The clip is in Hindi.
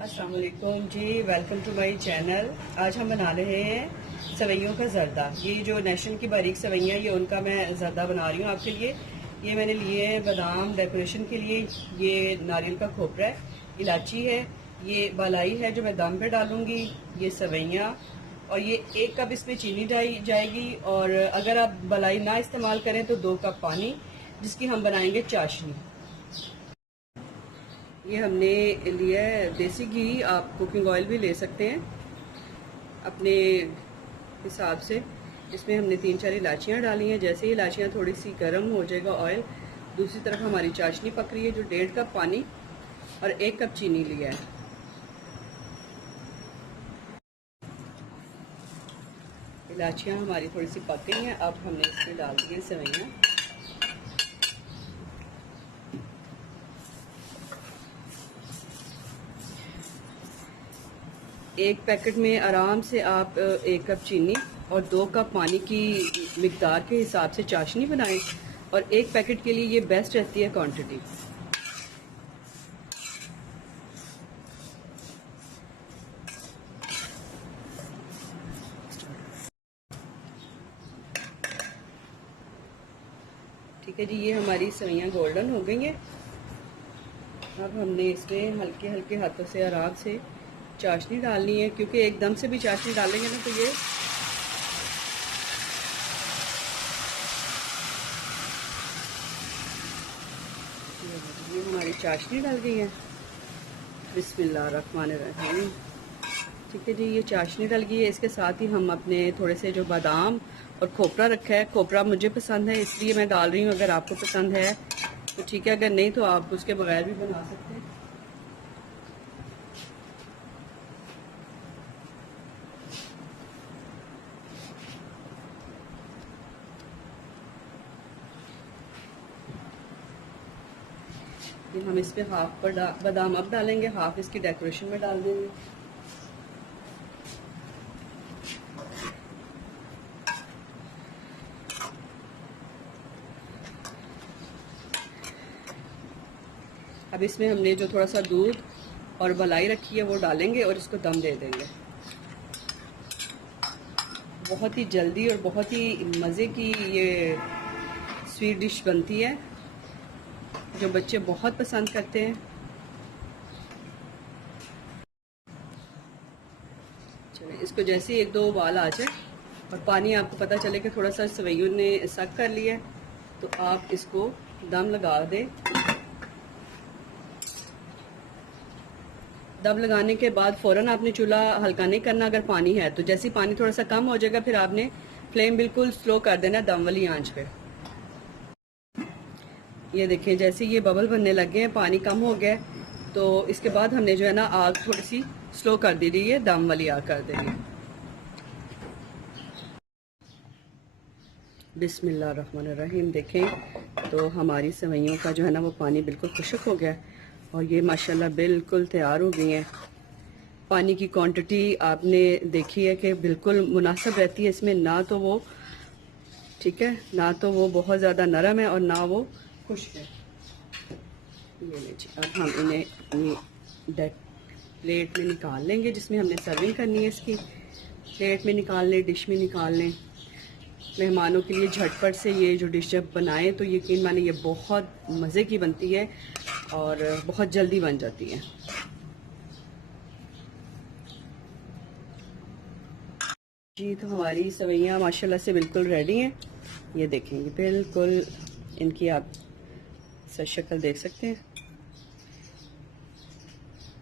अस्सलाम वालेकुम जी, वेलकम टू माय चैनल। आज हम बना रहे हैं सवैयों का जर्दा। ये जो नेशन की बारीक सवैयाँ, ये उनका मैं जर्दा बना रही हूँ आपके लिए। ये मैंने लिए हैं बादाम डेकोरेशन के लिए, ये नारियल का खोपरा है, इलायची है, ये बालाई है जो मैं दम पे डालूंगी, ये सवैयाँ, और ये 1 कप इसमें चीनी जाएगी। और अगर आप बालाई ना इस्तेमाल करें तो 2 कप पानी, जिसकी हम बनाएंगे चाशनी। ये हमने लिया है देसी घी, आप कुकिंग ऑयल भी ले सकते हैं अपने हिसाब से। इसमें हमने 3-4 इलायचियाँ डाली हैं। जैसे ही इलायचियाँ थोड़ी सी गर्म हो जाएगा ऑयल, दूसरी तरफ हमारी चाशनी पक रही है जो 1.5 कप पानी और 1 कप चीनी लिया है। इलायचियाँ हमारी थोड़ी सी पक गई हैं, अब हमने इसमें डाल दी है सेवइयाँ। एक पैकेट में आराम से आप 1 कप चीनी और 2 कप पानी की मिकदार के हिसाब से चाशनी बनाएं, और 1 पैकेट के लिए ये बेस्ट रहती है क्वांटिटी। ठीक है जी, ये हमारी सवैयाँ गोल्डन हो गई हैं। अब हमने इसमें हल्के हल्के हाथों से आराम से चाशनी डालनी है, क्योंकि एकदम से भी चाशनी डालेंगे ना तो ये हमारी चाशनी डाल गई है। बिस्मिल्लाहिर्रहमानिर्रहीम। ठीक है जी, ये चाशनी डल गई है। इसके साथ ही हम अपने थोड़े से जो बादाम और खोपरा रखा है, खोपरा मुझे पसंद है इसलिए मैं डाल रही हूँ। अगर आपको पसंद है तो ठीक है, अगर नहीं तो आप उसके बगैर भी बना सकते हैं। हम इसमें हाफ बादाम अब डालेंगे, हाफ इसकी डेकोरेशन में डाल देंगे। अब इसमें हमने जो थोड़ा सा दूध और मलाई रखी है वो डालेंगे और इसको दम दे देंगे। बहुत ही जल्दी और बहुत ही मज़े की ये स्वीट डिश बनती है जो बच्चे बहुत पसंद करते हैं। चलिए, इसको जैसे ही 1-2 उबाल आ जाए और पानी आपको पता चले कि थोड़ा सा सवैयों ने सक कर लिया है, तो आप इसको दम लगा दें। दम लगाने के बाद फ़ौरन आपने चूल्हा हल्का नहीं करना अगर पानी है तो। जैसे ही पानी थोड़ा सा कम हो जाएगा फिर आपने फ्लेम बिल्कुल स्लो कर देना दम वाली आंच पे। ये देखें, जैसे ये बबल बनने लग गए हैं, पानी कम हो गया, तो इसके बाद हमने जो है ना आग थोड़ी सी स्लो कर दी रही है, दम वाली आग कर देंगे। बिस्मिल्लाहिर्रहमानिर्रहीम। देखें तो हमारी सेवइयों का जो है ना वो पानी बिल्कुल खुश्क हो गया और ये माशाल्लाह बिल्कुल तैयार हो गई हैं। पानी की क्वांटिटी आपने देखी है कि बिल्कुल मुनासिब रहती है इसमें, ना तो वो ठीक है, ना तो वो बहुत ज़्यादा नरम है और ना वो खुश्क है। ये लीजिए, अब हम इन्हें प्लेट में निकाल लेंगे जिसमें हमने सर्विंग करनी है। इसकी प्लेट में निकाल लें, डिश में निकाल लें। मेहमानों के लिए झटपट से ये जो डिश जब बनाएं तो यकीन माने ये बहुत मज़े की बनती है और बहुत जल्दी बन जाती है। जी, तो हमारी सवैयाँ माशाल्लाह से बिल्कुल रेडी हैं। ये देखेंगे बिल्कुल इनकी आप शक्ल देख सकते हैं।